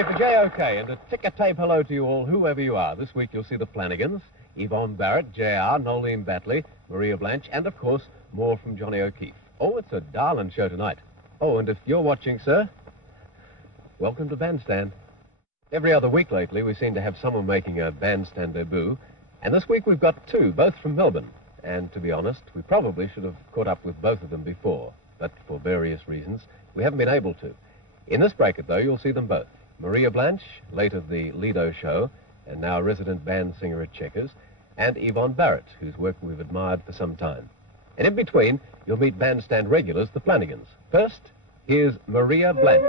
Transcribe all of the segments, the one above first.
J for J-OK, and a ticker-tape hello to you all, whoever you are. This week you'll see the Flanagans, Yvonne, Barrett, J.R., Noeleen, Batley, Maria Blanche, and, of course, more from Johnny O'Keefe. Oh, it's a darling show tonight. Oh, and if you're watching, sir, welcome to Bandstand. Every other week lately, we seem to have someone making a Bandstand debut, and this week we've got two, both from Melbourne. And to be honest, we probably should have caught up with both of them before, but for various reasons, we haven't been able to. In this bracket, though, you'll see them both. Maria Blanche, late of the Lido show, and now resident band singer at Checkers, and Yvonne Barrett, whose work we've admired for some time. And in between, you'll meet Bandstand regulars, the Flanagans. First, here's Maria Blanche.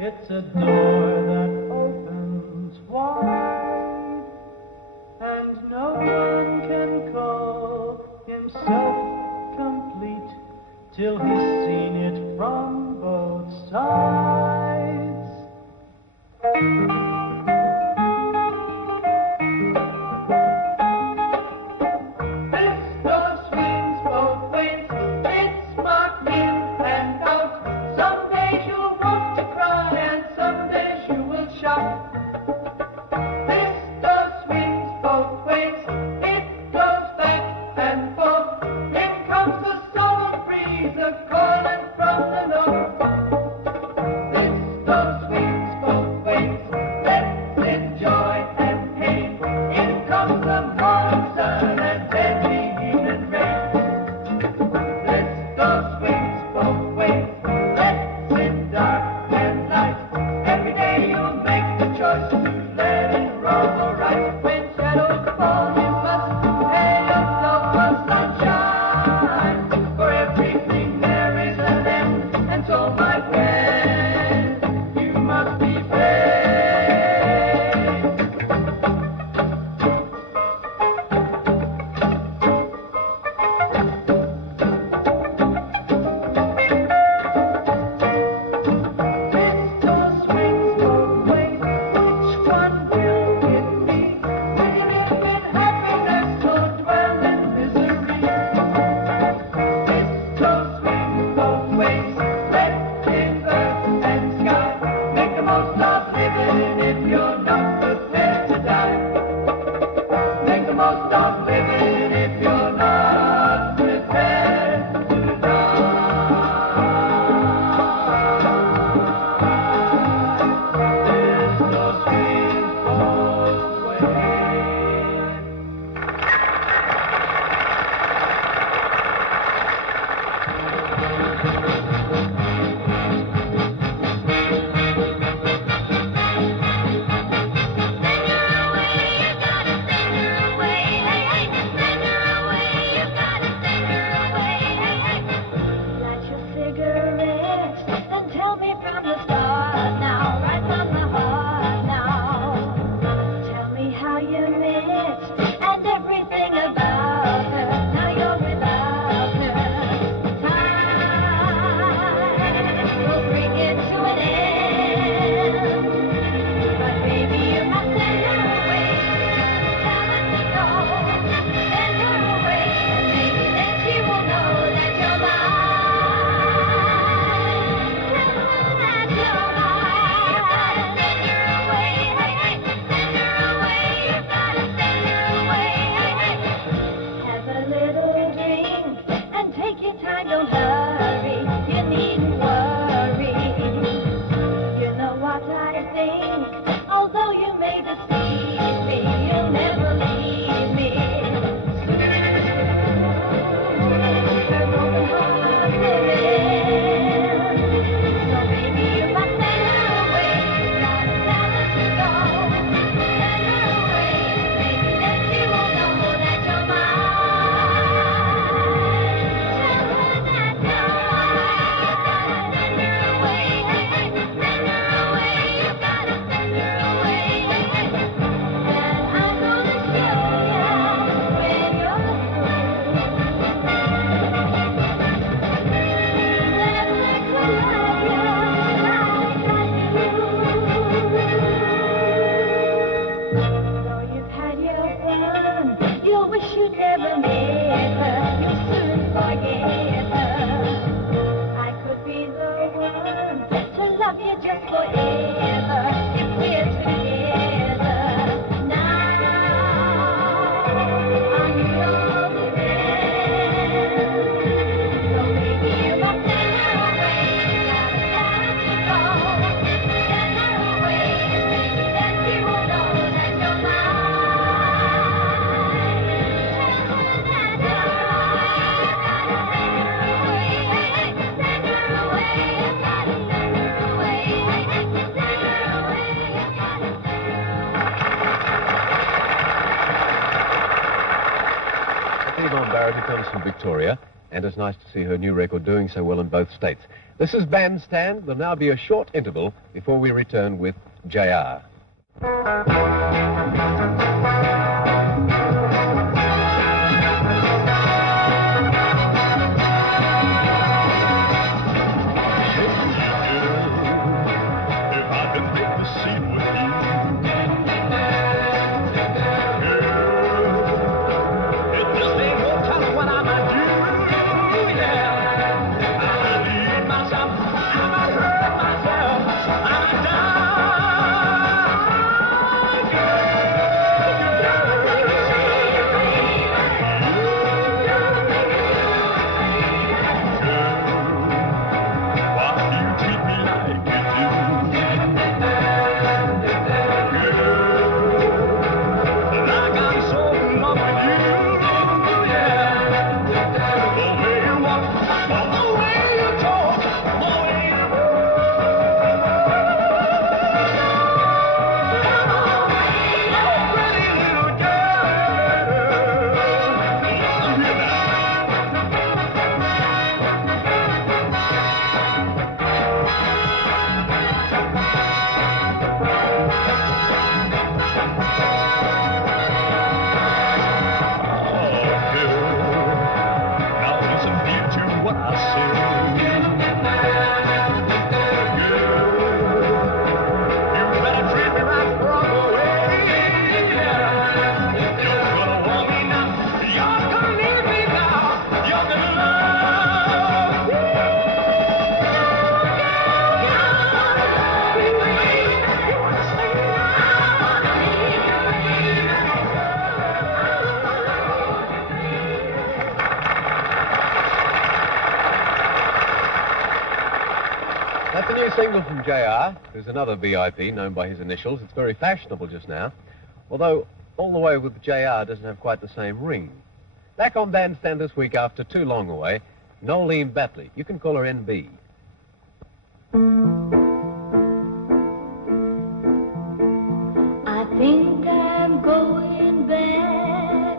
It's a door that opens wide, and no one can call himself complete till he's seen it from both sides. This door swings both ways, it's marked in and out. Some days you'll want to cry and some days you will shout. This door swings both ways, it goes back and forth. Here comes the summer breeze a-calling from the north. comes from Victoria, and it's nice to see her new record doing so well in both states. This is Bandstand. There'll now be a short interval before we return with JR. That's a new single from JR, who's another VIP known by his initials. It's very fashionable just now, although All the Way with JR doesn't have quite the same ring. Back on Bandstand this week after too long away, Noeleen Batley. You can call her NB. I think I'm going back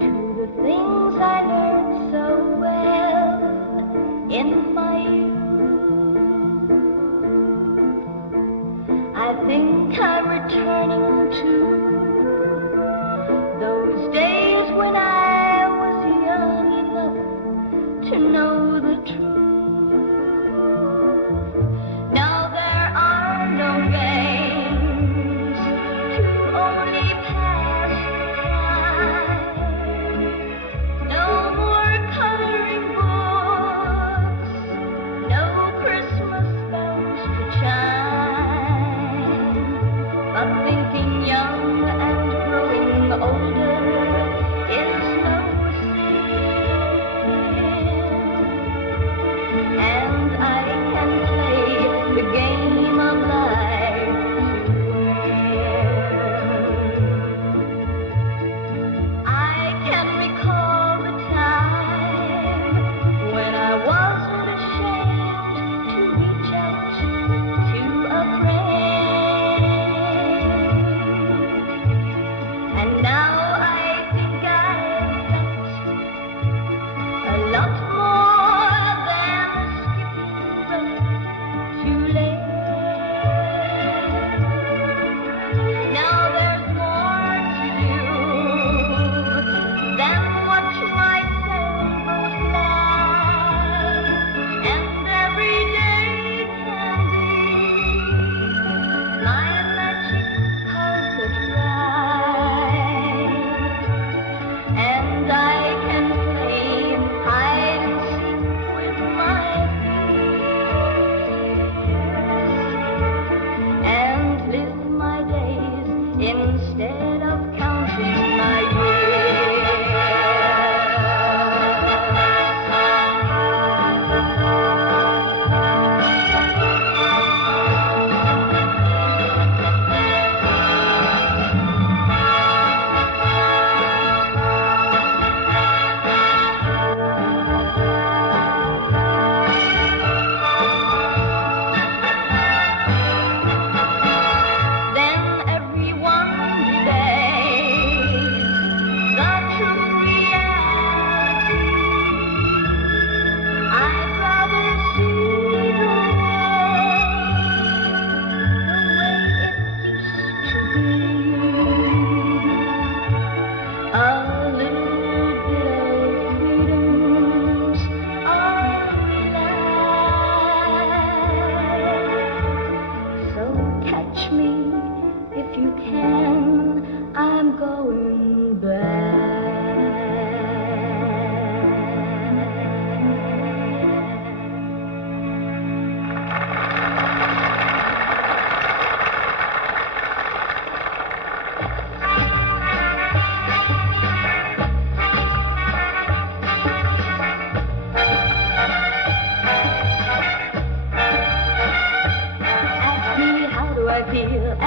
to the things I learned so well in my youth. I think I'm returning to those days when I was young enough to know the truth. Now there are no games to only pass the time. No more coloring books, no Christmas bells to chime. But thinking young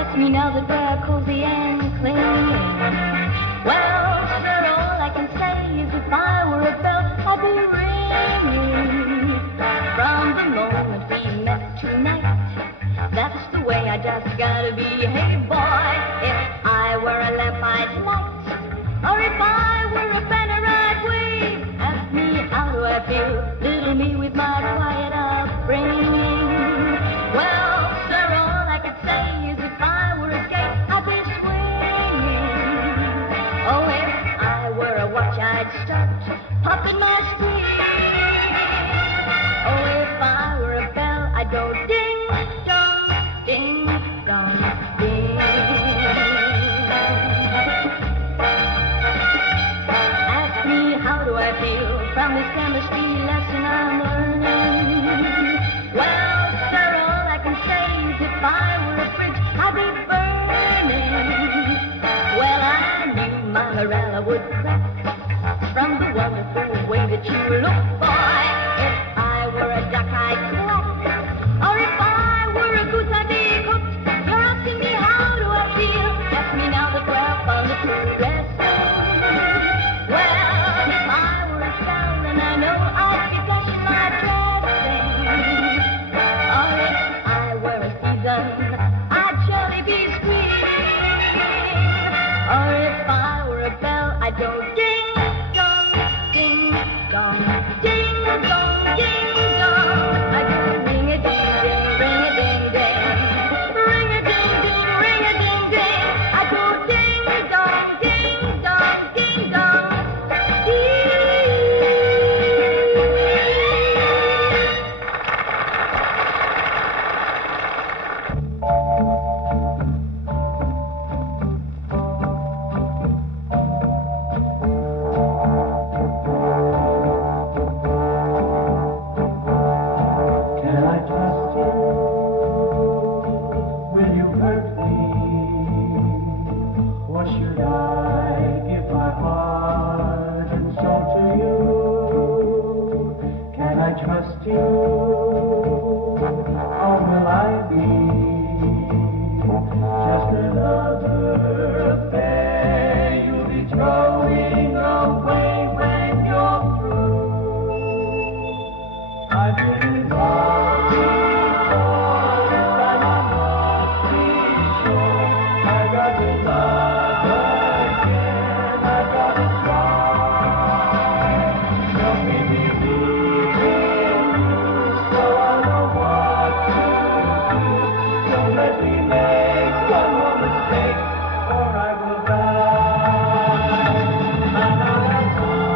Ask me now that we're cozy and clean. Well, sir, all I can say is if I were a bell, I'd be ringing. From the moment we met tonight, that's the way I just gotta be. Hey, boy, if I were a lamp, I'd light. Or if I were a banner, I'd wave. Ask me how do I feel, little me with my quiet upbringing. Well, sir, all I could say is if I were a skate, I'd be swinging. Oh, if I were a watch, I'd start popping my string. Oh, if I were a bell, I'd go ding dong, ding dong, ding. Ask me how do I feel from this chemistry lesson I'm learning. Well, sir, all I can say is if I were a fridge, I'd be burning. Well, I knew my morale would crack from the wonderful way that you look, boy. If I were a duck, I'd quack. Or if I were a goose, I'd be cooked. You're asking me how do I feel? Ask me now that we're on the progressing. Well, if I were a cow, then I know I'd be brushing my dressing. Or if I were a season, I'd surely be squealing. Or if I were a bell, I'd go ding dong, ding dong, ding dong, ding dong. I'd go ring a ding ding, ring a ding ding, ring a ding ding, ring a ding ding. I'd go ding dong, ding dong, ding dong, ding. Can I trust you? Will you hurt me? Or should I give my heart and soul to you? Can I trust you? Or will I be just another affair you'll be throwing away when you're through? I've been in love before, this time I must be sure. I've got to love again, I've got to try. Help me believe in you, so I know what to do. Don't let me make one more mistake, or I will die. La, la, la, la.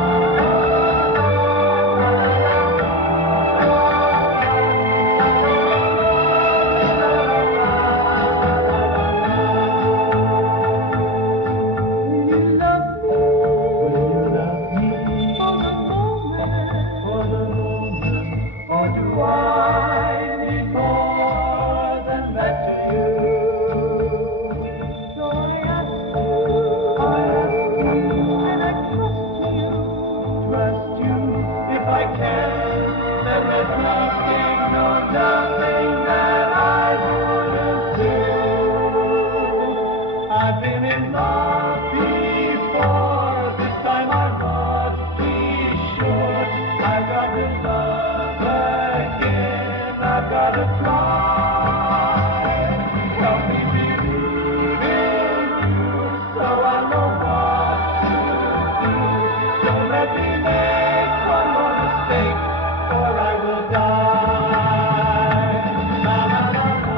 I've been in love before, this time I must be sure. I've got to love again, I've got to try. Help me believe in you, so I know what to do. Don't let me make one more mistake, or I will die. La, la, la, la.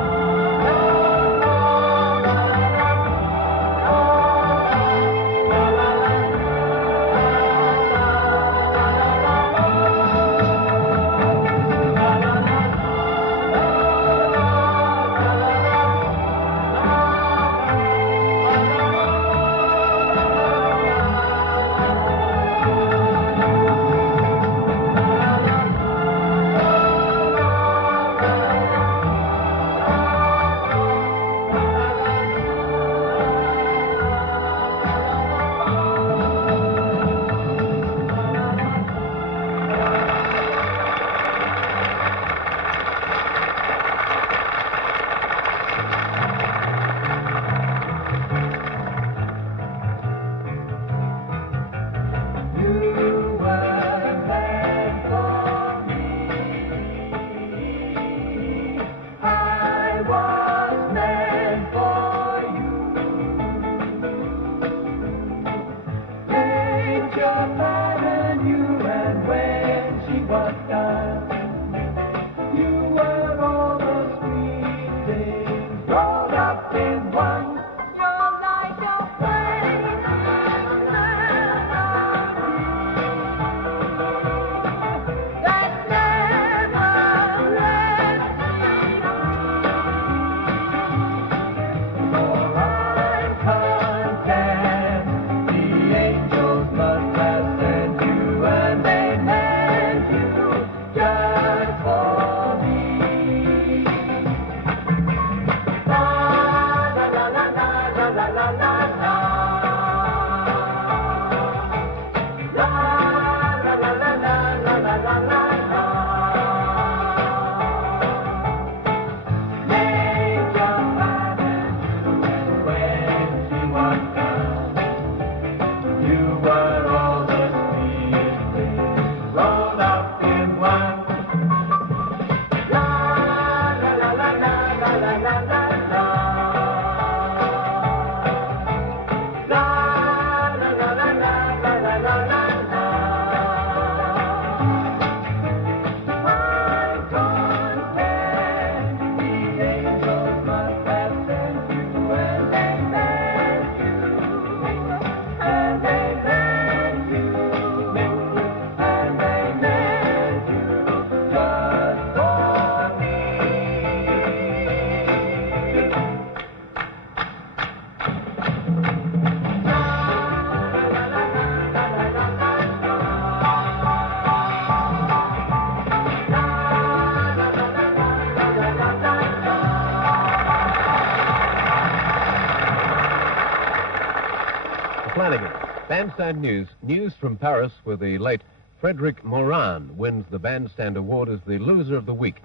Bandstand news. News from Paris, where the late Frédéric Morin wins the Bandstand Award as the loser of the week.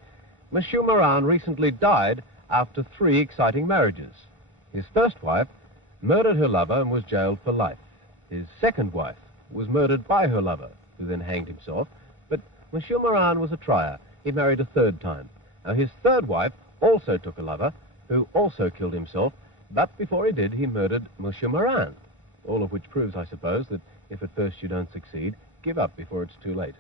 Monsieur Morin recently died after 3 exciting marriages. His first wife murdered her lover and was jailed for life. His second wife was murdered by her lover, who then hanged himself. But Monsieur Morin was a trier. He married a 3rd time. Now, his 3rd wife also took a lover, who also killed himself, but before he did, he murdered Monsieur Morin. All of which proves, I suppose, that if at first you don't succeed, give up before it's too late.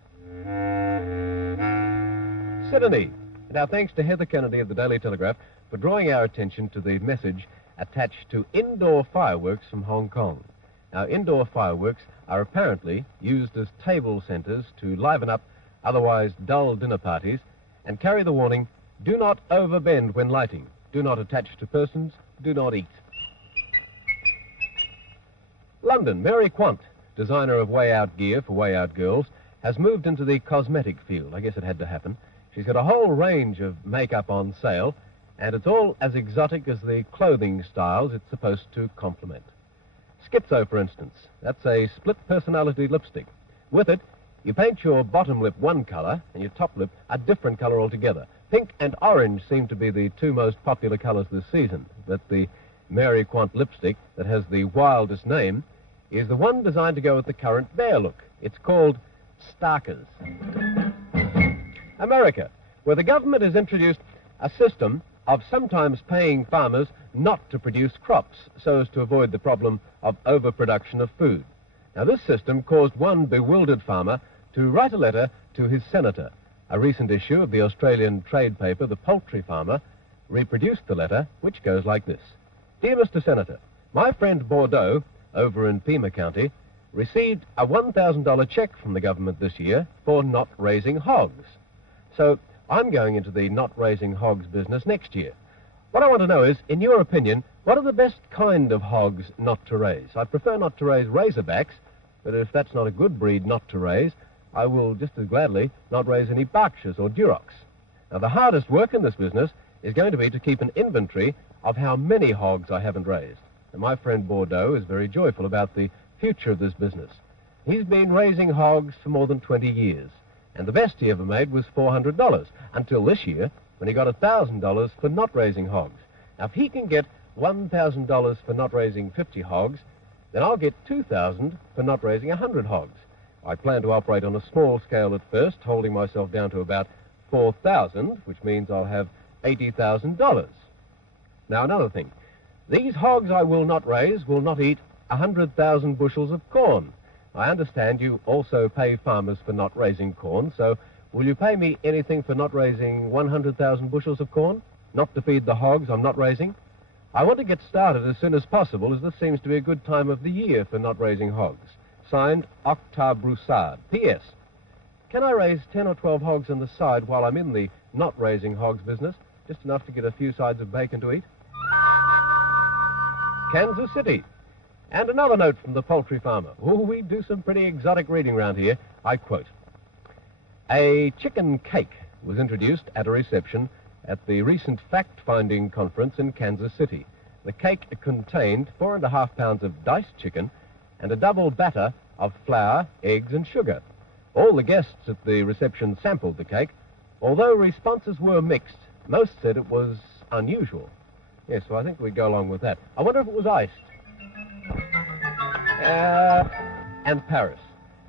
Sydney. And our thanks to Heather Kennedy of the Daily Telegraph for drawing our attention to the message attached to indoor fireworks from Hong Kong. Now, indoor fireworks are apparently used as table centres to liven up otherwise dull dinner parties and carry the warning, do not overbend when lighting, do not attach to persons, do not eat. London. Mary Quant, designer of way-out gear for way-out girls, has moved into the cosmetic field. I guess it had to happen. She's got a whole range of makeup on sale, and it's all as exotic as the clothing styles it's supposed to complement. Schizo, for instance. That's a split-personality lipstick. With it, you paint your bottom lip one colour and your top lip a different colour altogether. Pink and orange seem to be the 2 most popular colours this season, but the Mary Quant lipstick that has the wildest name is the one designed to go with the current bear look. It's called Starkers. America, where the government has introduced a system of sometimes paying farmers not to produce crops so as to avoid the problem of overproduction of food. Now, this system caused one bewildered farmer to write a letter to his senator. A recent issue of the Australian trade paper, The Poultry Farmer, reproduced the letter, which goes like this. Dear Mr. Senator, my friend Bordeaux, over in Pima County, received a $1,000 check from the government this year for not raising hogs. So I'm going into the not raising hogs business next year. What I want to know is, in your opinion, what are the best kind of hogs not to raise? I prefer not to raise Razorbacks, but if that's not a good breed not to raise, I will just as gladly not raise any Berkshires or Durocs. Now, the hardest work in this business is going to be to keep an inventory of how many hogs I haven't raised. And my friend Bordeaux is very joyful about the future of this business. He's been raising hogs for more than 20 years, and the best he ever made was $400, until this year, when he got $1,000 for not raising hogs. Now, if he can get $1,000 for not raising 50 hogs, then I'll get $2,000 for not raising 100 hogs. I plan to operate on a small scale at first, holding myself down to about 4,000, which means I'll have $80,000. Now, another thing. These hogs I will not raise will not eat 100,000 bushels of corn. I understand you also pay farmers for not raising corn, so will you pay me anything for not raising 100,000 bushels of corn? Not to feed the hogs I'm not raising? I want to get started as soon as possible, as this seems to be a good time of the year for not raising hogs. Signed, Octave Broussard. P.S. Can I raise 10 or 12 hogs on the side while I'm in the not raising hogs business? Just enough to get a few sides of bacon to eat? Kansas City. And another note from the Poultry Farmer. Oh, we do some pretty exotic reading round here. I quote, a chicken cake was introduced at a reception at the recent fact-finding conference in Kansas City. The cake contained 4.5 pounds of diced chicken and a double batter of flour, eggs, and sugar. All the guests at the reception sampled the cake. Although responses were mixed, most said it was unusual. Yes, so I think we'd go along with that. I wonder if it was iced. And Paris,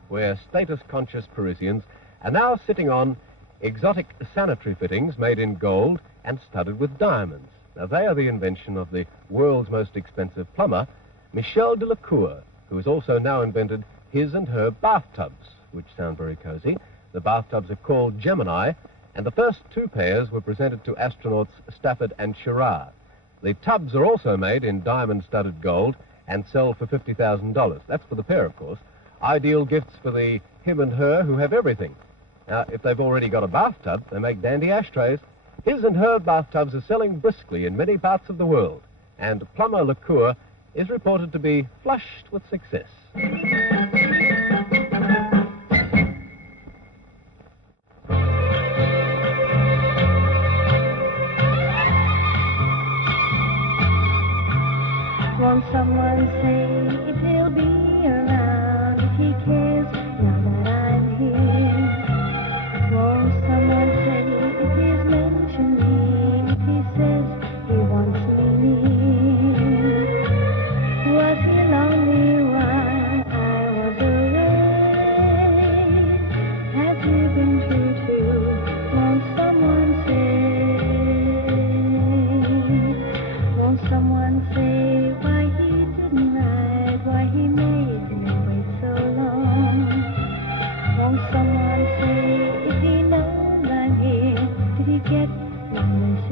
where status-conscious Parisians are now sitting on exotic sanitary fittings made in gold and studded with diamonds. Now, they are the invention of the world's most expensive plumber, Michel Delacour, who has also now invented his and her bathtubs, which sound very cozy. The bathtubs are called Gemini, and the first 2 pairs were presented to astronauts Stafford and Sherrard. The tubs are also made in diamond-studded gold and sell for $50,000. That's for the pair, of course. Ideal gifts for the him and her who have everything. Now, if they've already got a bathtub, they make dandy ashtrays. His and her bathtubs are selling briskly in many parts of the world, and plumber Lacour is reported to be flushed with success. Won't someone say if he'll be around?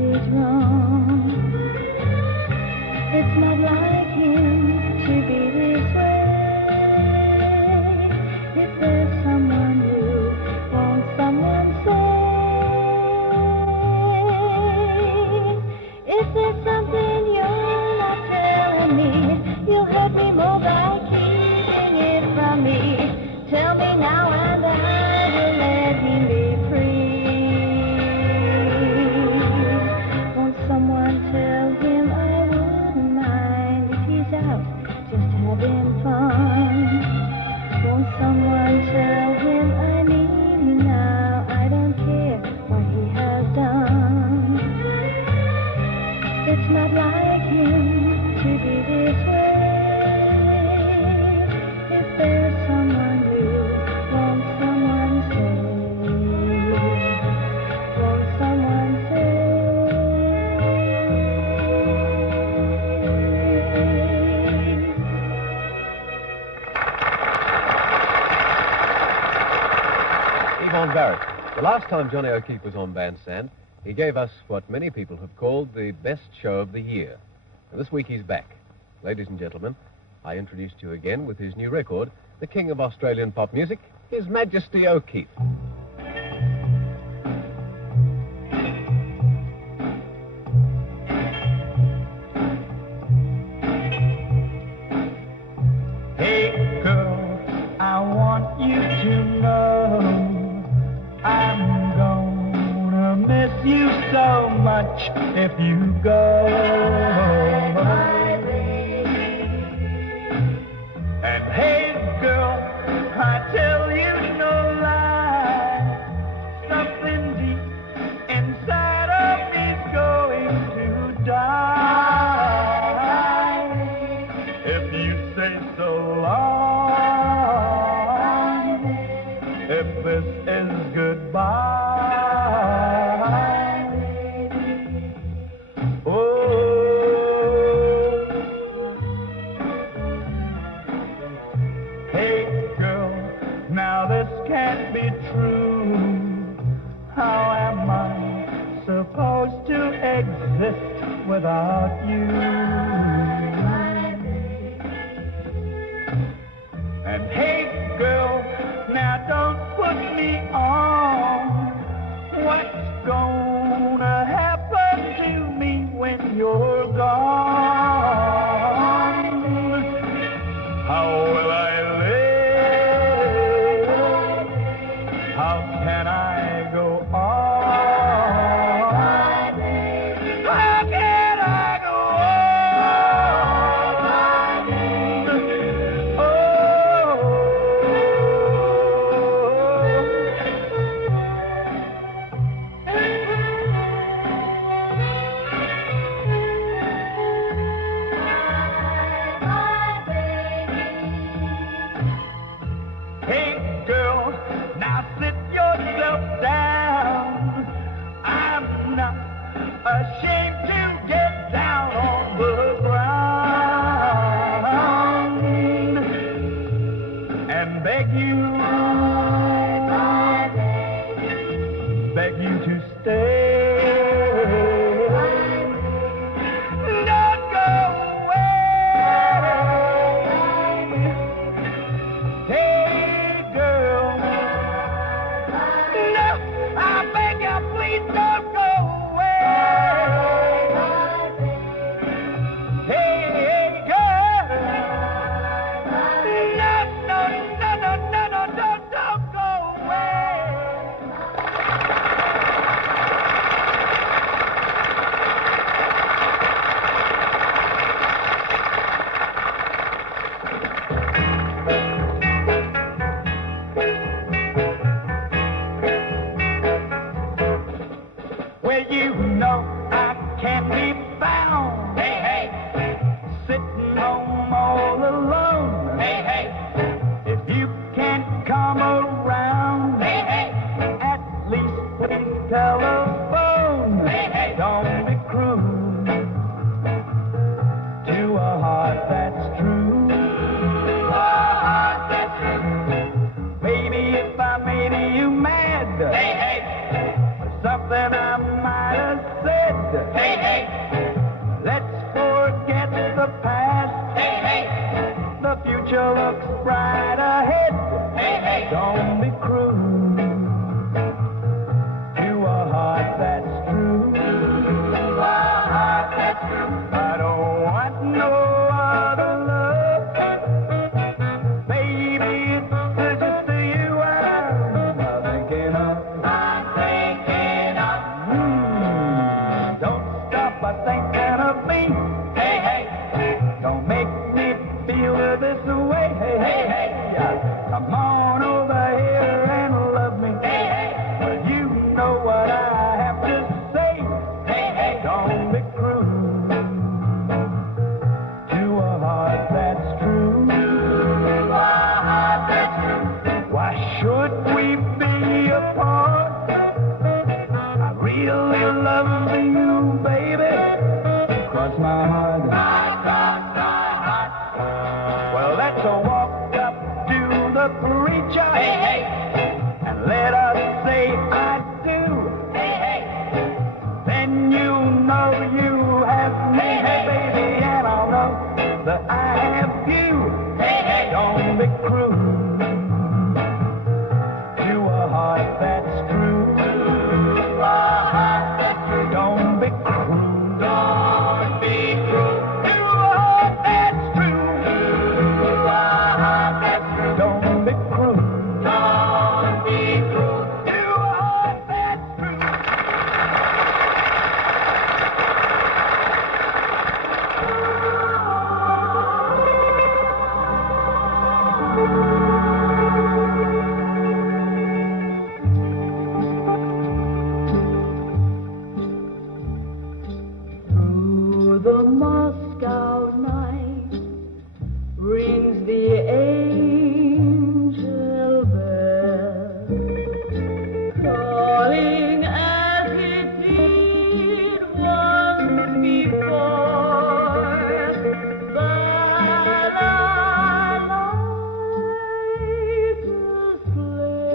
is wrong. It's not like him to be this way. If there's someone new, won't someone say? Is there something you're not telling me? You'll hurt me more by keeping it from me. Tell me now and I will let him be free. Won't someone tell him I wouldn't mind if he's out just having fun? Won't someone tell him I need him now? I don't care what he has done. It's not like him to be this way. If there's someone new, won't someone say? Won't someone say? Yvonne Barrett. The last time Johnny O'Keefe was on Bandstand, he gave us what many people have called the best show of the year. And this week he's back. Ladies and gentlemen, I introduced you again with his new record, the king of Australian pop music, His Majesty O'Keefe. Hey girl, I want you to know I'm gonna miss you so much if you go. And hey girl, I tell you no lie, something deep inside of me's going to die if you say so long, if this is goodbye. Oh, hey girl, now this can't be true. How am I supposed to exist without you? And hey girl, now don't put me on. What's gonna happen to me when you're gone? How will I live? How can I go on? How can I go on? Hey girl, now sit yourself down. I'm not ashamed to get down on the ground and beg you to stay. Don't go away. Hey girl, no, I beg you, please don't go away. Hey girl, no, don't go away. Well, you know I can't be found. Hey, sitting home all alone. Hey, if you can't come around, at least please telephone. Don't be cruel to a heart that's true. Baby, if I made you mad, something I might have said, Hey, hey. Let's forget the past. Hey, hey. The future looks bright ahead. Hey, hey. Don't be cruel to a heart that's true. To a heart that's true. I don't want no other love. Baby, it's just you I'm thinking of. I'm thinking of. Don't stop thinking of me. Hey, hey. Don't make me feel this way. Hey, hey, hey. Come on over here and love me. Hey, hey. Well, you know what I have to say. Hey, hey. Don't be cruel to a heart that's true. To a heart that's true. Why should we be apart? I really love you, baby. Cross my heart. Well, let's walk up to the preacher. Hey, hey. And let us say I do. Hey, hey. Then you know you have me. Hey, hey, baby, and I'll know that I have you. Hey, hey. Don't be cruel to a heart that's true. To a heart that's true. Don't be cruel. Don't be cruel to a heart that's true. To a heart that's true. Don't be cruel. Don't be cruel to a heart that's true. Through the Moscow night rings the angel bell, calling as it did once before. That I like to slay,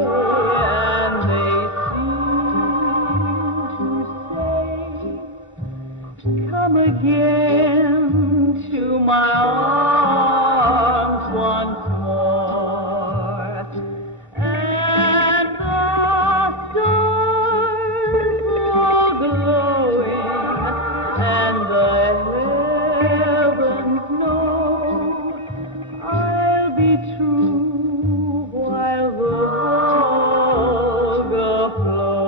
and they seem to say, come again to my arms once more. And the stars are glowing, and the heavens know I'll be true while the Volga flows.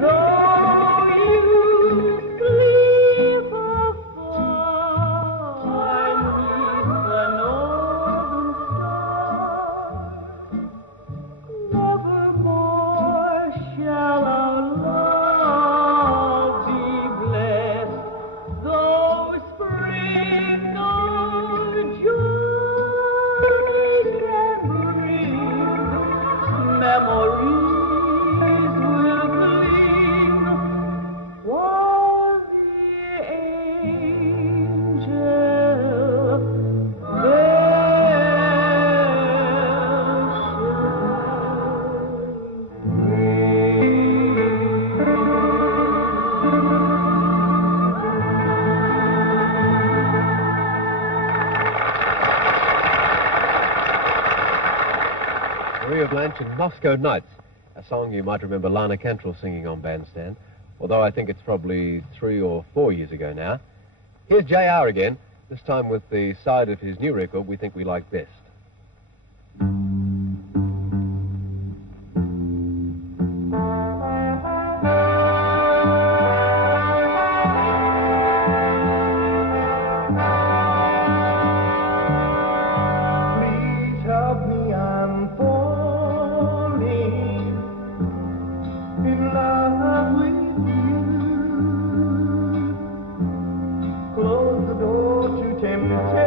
Though you sleep afar neath the northern stars, nevermore shall our love be blessed. Though spring nor joy can bring, memories will cling while the angel Maria Blanche and Moscow Nights, a song you might remember Lana Cantrell singing on Bandstand, although I think it's probably 3 or 4 years ago now. Here's JR again, this time with the side of his new record we think we like best. Please help me, I'm falling in love with you. Close the door to temptation.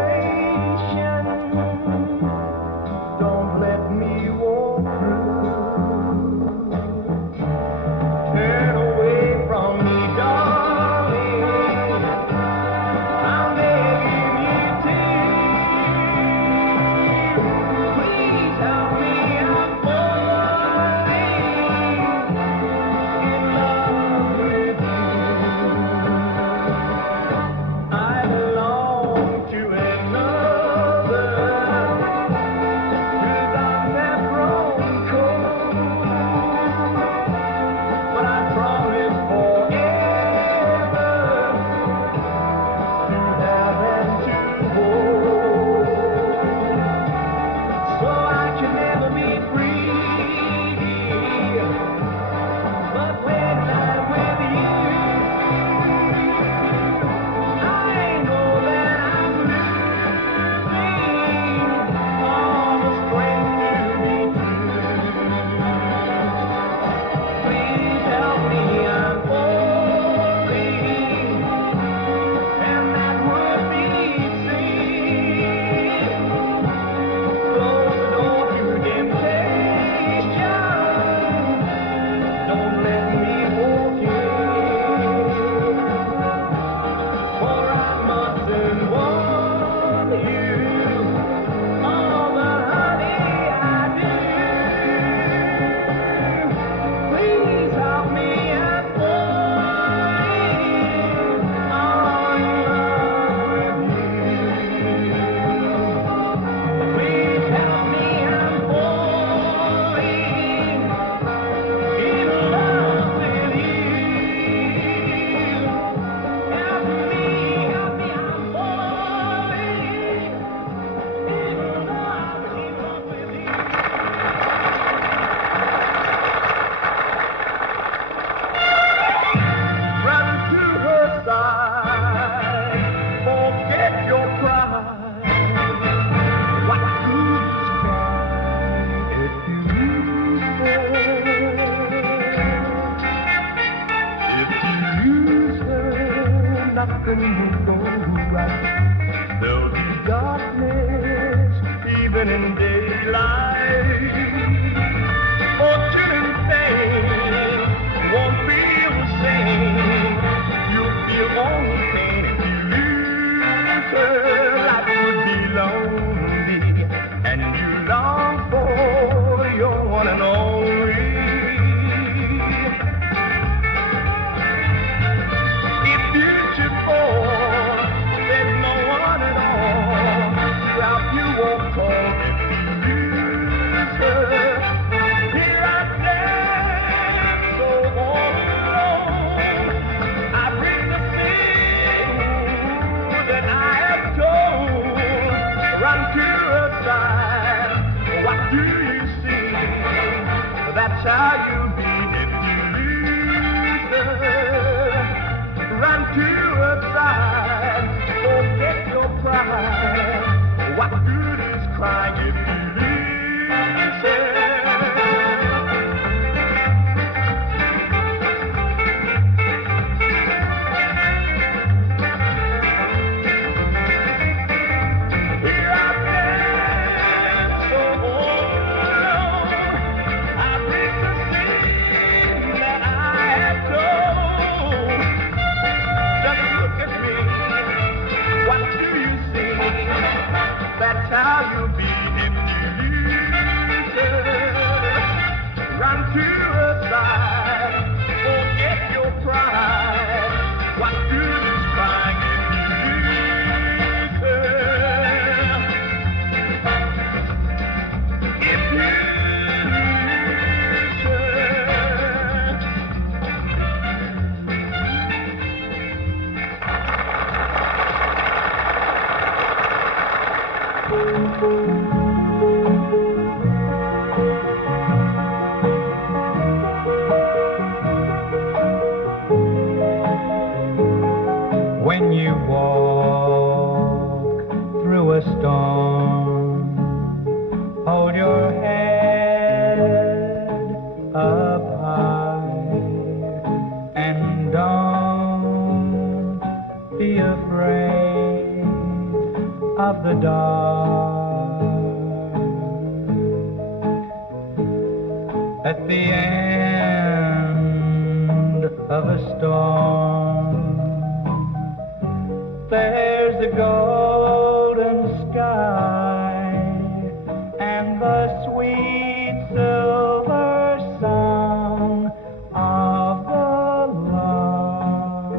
when you go right. There'll be darkness even in daylight. Fortune and fame won't feel the same. You'll feel only pain if you lose her. Life would be lonely, and you long for your one and only. If you should fall, there's no one at all to help you won't call if you lose her. Here I stand, so all alone. I bring the thing that I have told. Run to her side. What do you see? That's how you'll be if you lose her. Run to her side. Forget your pride. What good is crying if you lose her? Here I stand, so all alone. I bring the thing that I have told. Just look at me. What do you see? That's how you'll be if you lose her. Run to her side. Forget your pride. What good is crying if you lose her? If you lose her. When you walk through a storm, hold your head up high and don't be afraid of the dark. At the end of a storm, there's a golden sky and the sweet silver song of the lark.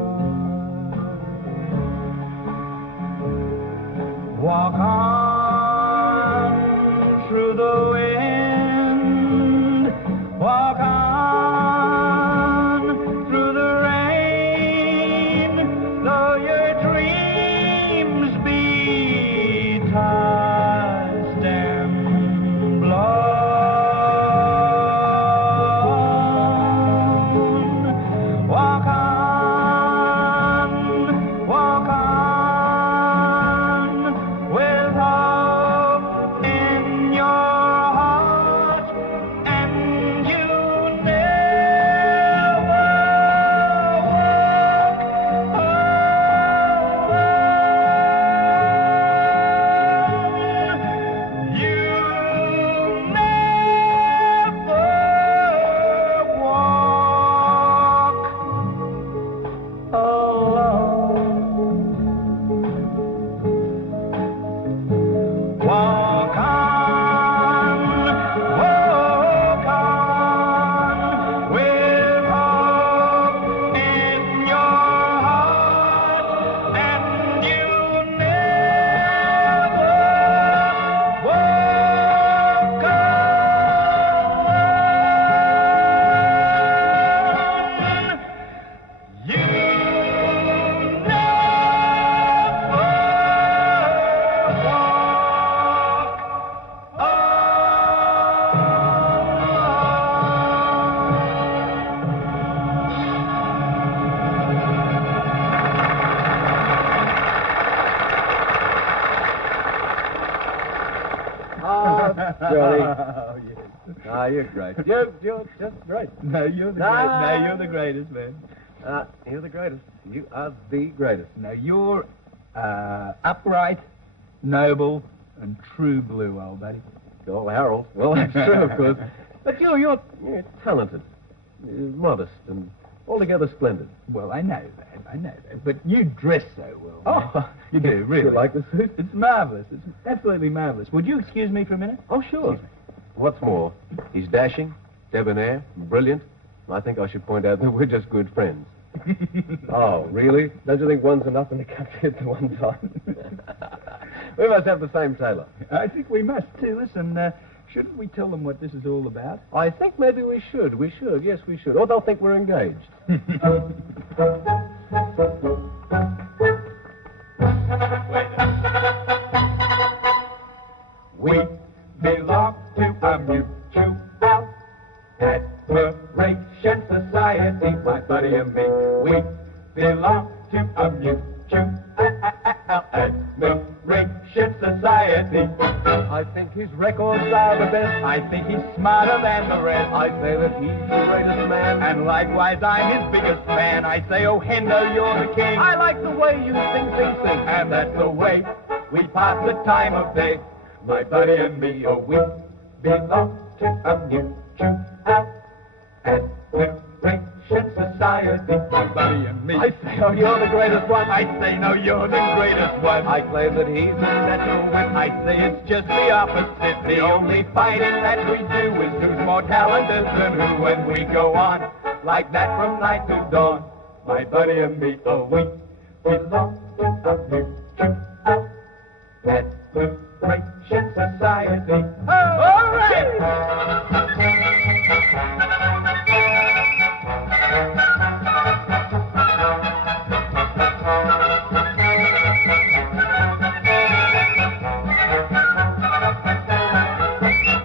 Walk on through the wind, walk on through the rain, though your dreams be tossed and blown. Walk on with hope in your heart, and you never walk alone. You never walk alone. Walk on with hope in your heart, and you never walk alone. You Johnny. Ah, you're great. You're just great. No, you're the great. No, you're the greatest, man. You're the greatest. You are the greatest. Now, you're upright, noble, and true blue, old buddy. Oh, Harold. Well, that's true, of course. But you're talented, modest, and altogether splendid. Well, I know that. But you dress so well. Oh, man. You do, really. You like the suit? It's marvelous. It's absolutely marvelous. Would you excuse me for a minute? Oh, sure. What's more, he's dashing, debonair, brilliant. I think I should point out that we're just good friends. Oh, really? Don't you think one's enough in the country at the one time? We must have the same tailor. I think we must, too. Listen, shouldn't we tell them what this is all about? I think maybe we should. We should. Yes, we should. Or they'll think we're engaged. We belong to a mutual admiration society, my buddy and me. We belong to a mutual admiration society. I think his records are the best. I think he's smarter than the rest. I say that he's the greatest man. And likewise, I'm his biggest fan. I say, oh, Hendo, you're the king. I like the way you sing. And that's the way we pass the time of day. My buddy and me, oh, we belong to a mutual admiration society. My buddy and me. I say, oh, you're the greatest one. I say, no, you're the greatest one. I claim that he's a natural wit. I say it's just the opposite. The only fighting that we do is who's more talented than who. When we go on like that from night to dawn. My buddy and me, oh, we belong to a mutual admiration society. Oh, all right!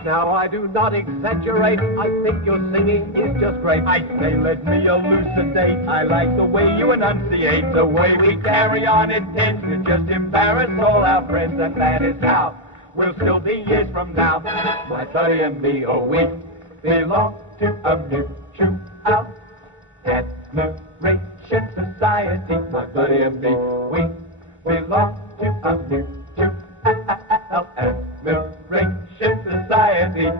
Now, I do not exaggerate. I think your singing is just great. I say, let me elucidate. I like the way you enunciate. The way we carry on intends to just embarrass all our friends. And that is how we'll still be years from now. My buddy and me, oh, we belong to a mutual admiration society. My buddy and me, we belong to a mutual admiration society.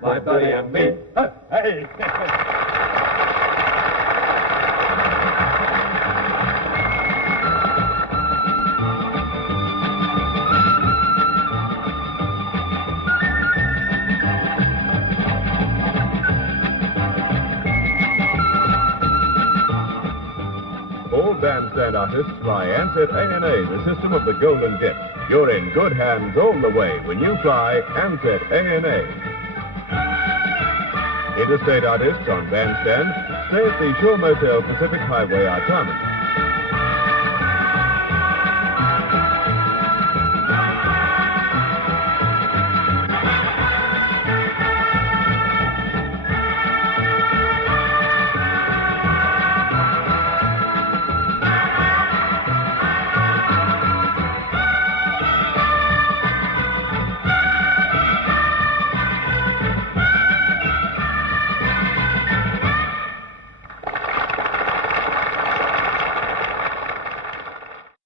My buddy and me. Hey! All bandstand artists fly Ansett ANA, the system of the Golden Ditch. You're in good hands all the way when you fly Ansett ANA. Interstate artists on Bandstand stay at the Shore Motel Pacific Highway, Artarmon.